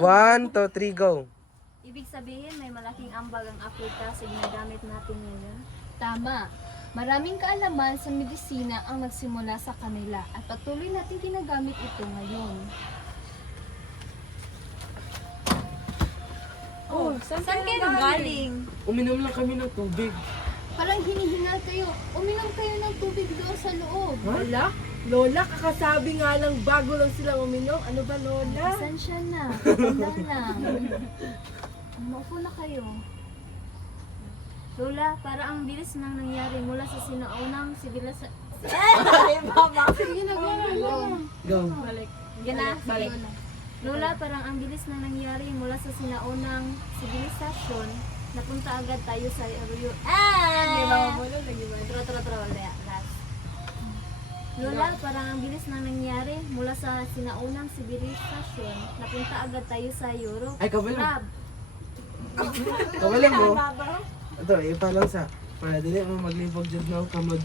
1, 2, 3, go. Ibig sabihin, may malaking ambag ang Africa sa ginagamit natin ngayon. Tama. Maraming kaalaman sa medisina ang nagsimula sa kanila at patuloy natin ginagamit ito ngayon. Oh, saan kayo galing? Uminom lang kami ng tubig. Parang hinihingal kayo. Uminom kayo ng tubig doon sa loob. Lola? Lola, kakasabi nga lang bago lang silang uminom. Ano ba, Lola? Pasensya na. Tanda lang. Maupo na kayo. Lola, para ang bilis nang nangyari mula sa sinaunang sibilisasyon. Sige na, go. Go. Balik. Lola, parang ang bilis nang nangyari mula sa sinaunang sibilisasyon. Napunta agad tayo sa Arroyo. Last. Lola, parang ang bilis nang nangyari mula sa sinaunang sibilisasyon. Napunta agad tayo sa Europe. Ay, kawalan. Crab. Kawalan mo. Ito, ipalang sa. Para dili mo maglibog dyan na kamod.